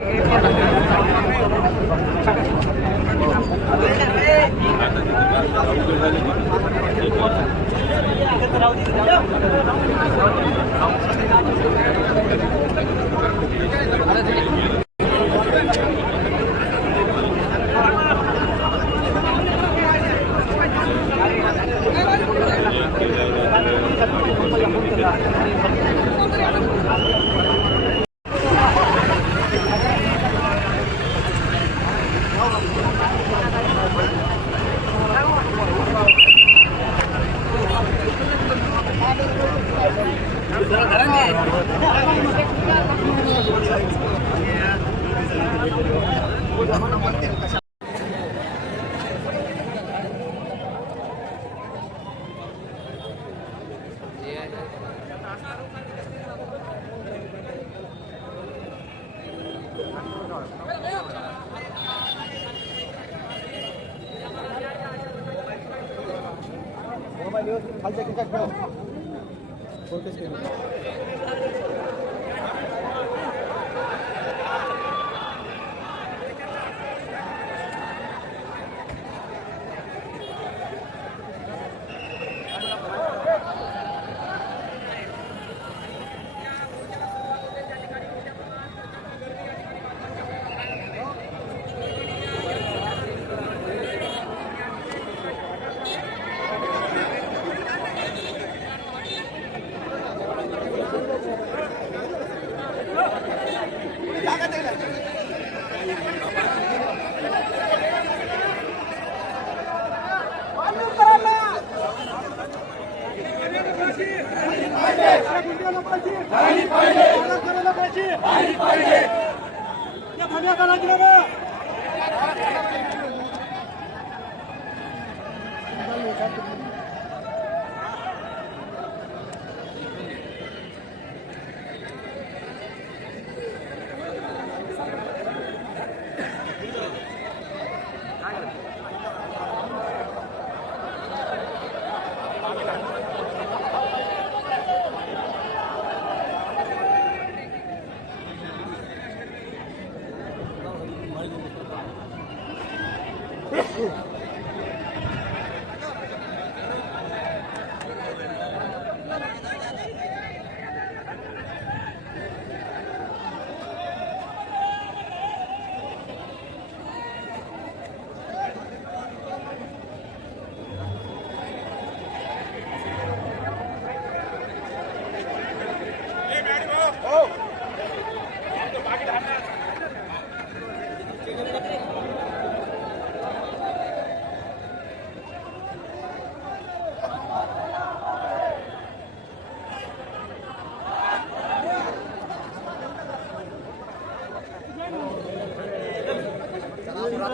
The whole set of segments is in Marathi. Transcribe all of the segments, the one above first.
मागे चला लीडिंगच्या मागे चला सगळे. हो Yeah. Thank you.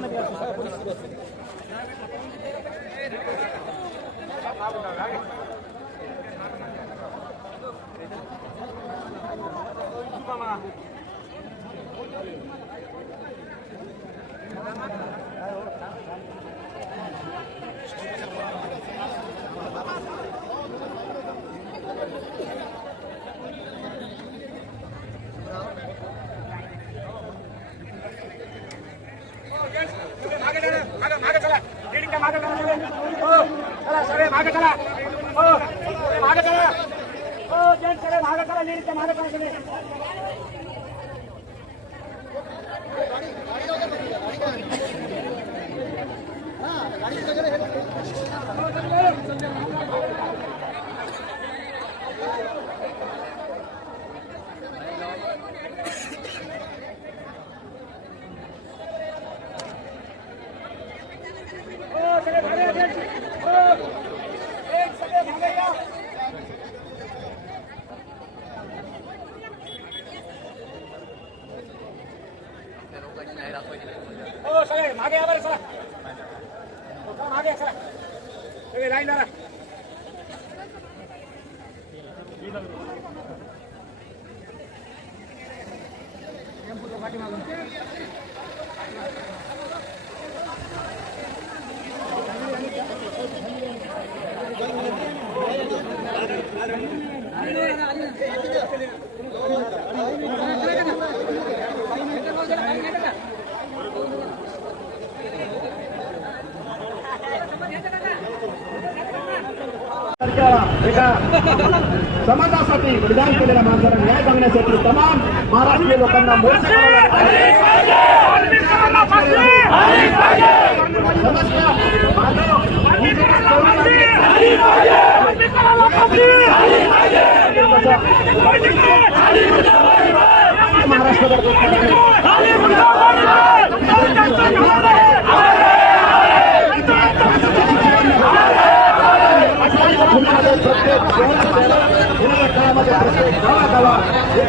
¿Qué es lo मागे समाजासाठी बलिदान केलेल्या माणसाला न्याय मागण्यासाठी तमाम महाराष्ट्रीय लोकांना मोर्चे करावे लागत आहेत.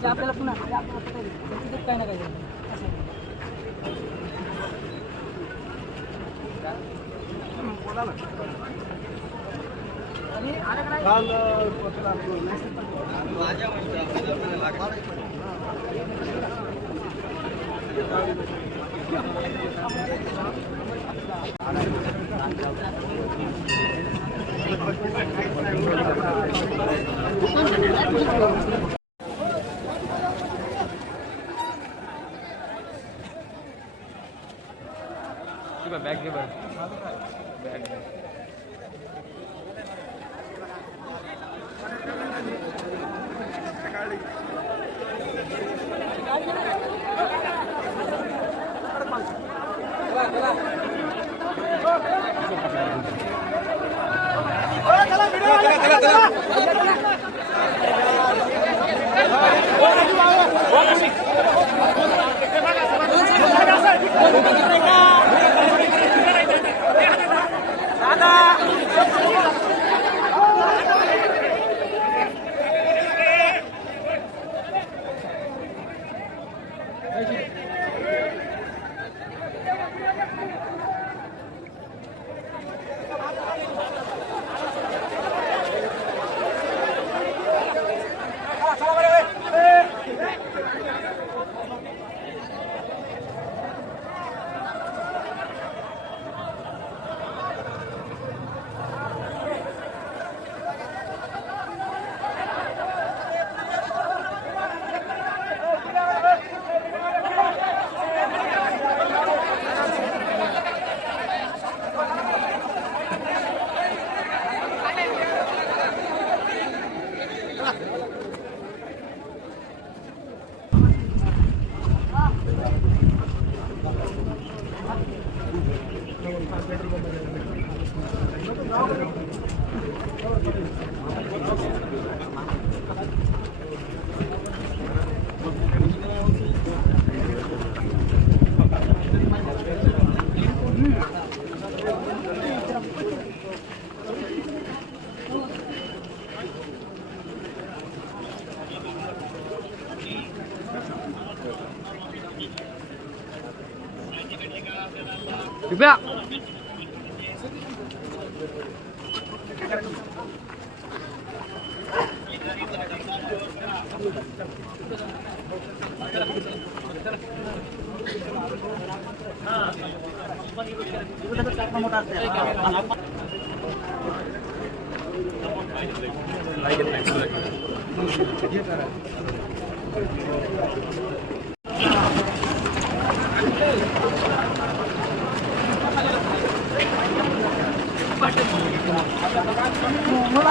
जे आपल्याला पुन्हा जे आपल्याला पटेल, तर तिथं काही ना काही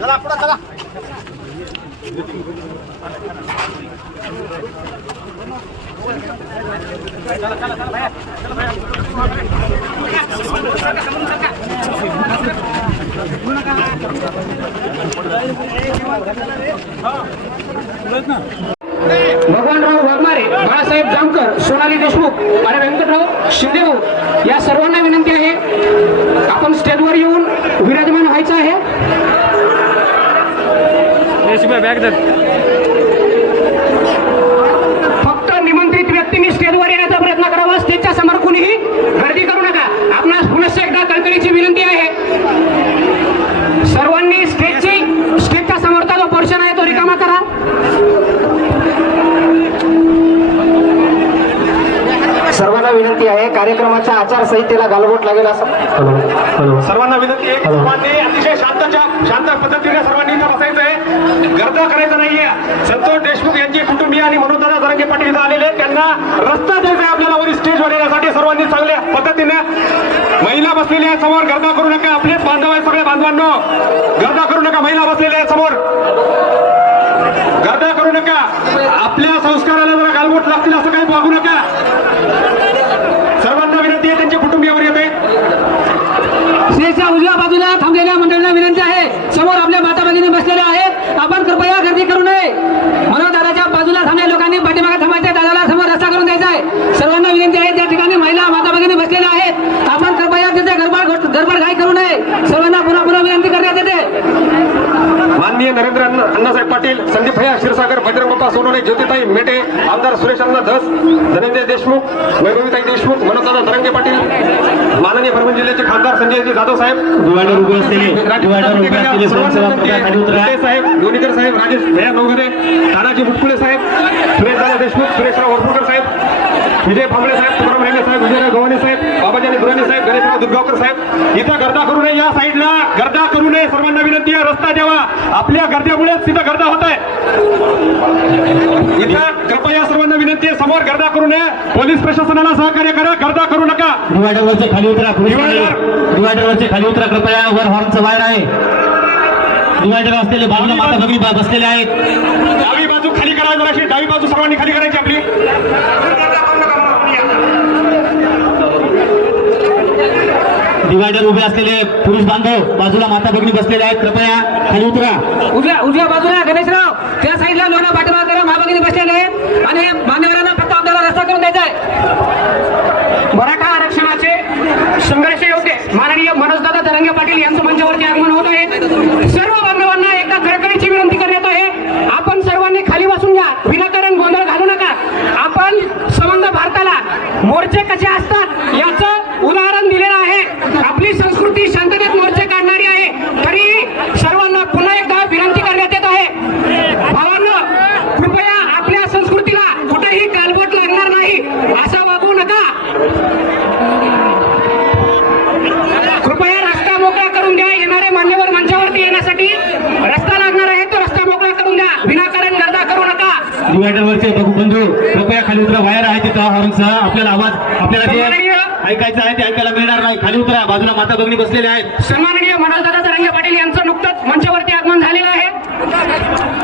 चला पुढे चला. भगवानराव वाघमारे बाळासाहेब जामकर सोनाली देशमुख आणि व्यंकटराव शिंदेभाऊ या सर्वांना विनंती आहे आपण स्टेजवर येऊन विराजमान व्हायचं आहे. शिवाय बॅग धर फक्त निमंत्रित व्यक्तींनी स्टेजवर येण्याचा प्रयत्न करावा स्टेजच्या समोर कुणीही गर्दी करू नका. आपणास पुनश्च एकदा कळकळीची विनंती आहे. सर्वांनी स्टेजची स्टेजच्या समोरचा जो पोर्शन आहे तो रिकामा करा. सर्वांना विनंती आहे कार्यक्रमाच्या आचारसंहितेला गालबोट लागेल असं. सर्वांना विनंती आहे सर्वांनी अतिशय शांतच्या शांत पद्धतीने सर्वांनी गर्दा करायचं नाहीये. संतोष देशमुख यांचे कुटुंबीय आणि मनोजदादा जरांगे पाटील इथं आलेले त्यांना रस्ता द्यायचा आहे आपल्याला वरील स्टेजवर येण्यासाठी. सर्वांनी चांगल्या पद्धतीने महिला बसलेल्या समोर. गर्दा करू नका आपले बांधव आहे सगळ्या बांधवांनो. गर्दा करू नका महिला बसलेल्या समोर. गर्दा करू नका. आपल्या संस्काराला जरा गालबोट लागतील असं काही वागू नका सर्वांना विनंती आहे त्यांच्या कुटुंबियावर येते स्टेजच्या उजव्या बाजूला थांबलेल्या मंडळींना विनंती आहे समोर आपल्या माता भगिनी बसलेल्या आहेत आपण कृपया गर्दी करू नये म्हणून दादाच्या बाजूला थांबलेल्या लोकांनी पाठीमागे थांबायचं आहे दादाला समोर रस्ता करून द्यायचा आहे सर्वांना विनंती आहे त्या ठिकाणी महिला माता भगिनी बसलेल्या आहेत आपण कृपया तिथे गडबड गडबड घाई करू नये सर्वांना पुन्हा पुन्हा विनंती करण्यात येते माननीय नरेंद्र अण्णा अण्णासाहेब पाटील संदीप भैया क्षीरसागर बजरंग बाप्पा सोनवणे ज्योतिताई मेटे आमदार सुरेश अण्णा धस धनंजय देशमुख वैभवीताई देशमुख मनोजदादा तरंगे पाटील माननीय परभणी जिल्ह्याचे खासदार संजयजी जाधव साहेब साहेब लोणीकर साहेब राजेश भैया नवघरे तानाजी मुटकुळे साहेब सुरेशदादा देशमुख सुरेशराव वरपुडकर साहेब विजय भांबळे साहेब तुकाराम रेंगे साहेब विजयराव गव्हाणे साहेब बाबाजानी दुराणी साहेब गणेशराव दुर्गा दिवाकर साहेब इथं गर्दा करू नये या साईडला. गर्दा करू नये. सर्वांना विनंती आहे रस्ता द्यावा. आपल्या गर्दीमुळेच तिथं गर्दा होत आहे. इथं कृपया सर्वांना विनंती आहे समोर गर्दा करू नये. पोलीस प्रशासनाला सहकार्य करा. गर्दा करू नका. डिवायडरवरचे खाली उतरा. डिवायडरवरचे खाली उतरा कृपया. वर हॉर्नचं वायर आहे. डिवायडर असलेले बाजूला माता भगिनी बसलेले आहेत. डावी बाजू खाली करा जराशी. डावी बाजू सर्वांनी खाली करायची आपली. डिवायडर उभे असलेले पुरुष बांधव बाजूला माता भगिनी बसलेले आहेत. कृपया खाली उतरा. उजव्या उजव्या बाजूला गणेशराव. त्या साईडला लोणा पाठिंबा करा. महाभगिनी बसलेले आहेत. आणि मान्यवरांना फक्त आपल्याला रस्ता करून द्यायचा आहे. मराठा आरक्षणाचे संघर्ष योग्य माननीय मनोजदादा तरंगे पाटील यांचं मंचावरती आगमन होत आहे. सर्व बांधवांना एकदा खडकडीची विनंती करण्यात आहे. आपण सर्वांनी खाली बसून घ्या. विनाकारण गोंधळ घालू नका. आपण संबंध भारताला मोर्चे कसे असतात याचं उदाहरण दिलेलं आहे आपली संस्कृती शांततेत मोर्चे काढणारी आहे तरी सर्वांना पुन्हा एकदा विनंती करण्यात येत आहे भावांनो कृपया आपल्या संस्कृतीला कुठेही कालबोट लागणार नाही असं वागू नका कृपया रस्ता मोकळा करून द्या येणारे मान्यवर मंचावरती येण्यासाठी रस्ता लागणार आहे तो रस्ता मोकळा करून द्या विनाकारण गर्दा करू नका डिवायडरवरचे बघू बंधू कृपया खाली उतरा वायर आहे तिथं हॉर्नचा आपल्याला आवाज आपल्याला जे ऐकायचं आहे ते ऐकायला मिळणार नाही. खाली उतरा बाजूला माता भगिनी बसलेले आहेत. सन्माननीय मनोजदादा तरंगे पाटील यांचं नुकतंच मंचावरती आगमन झालेलं आहे.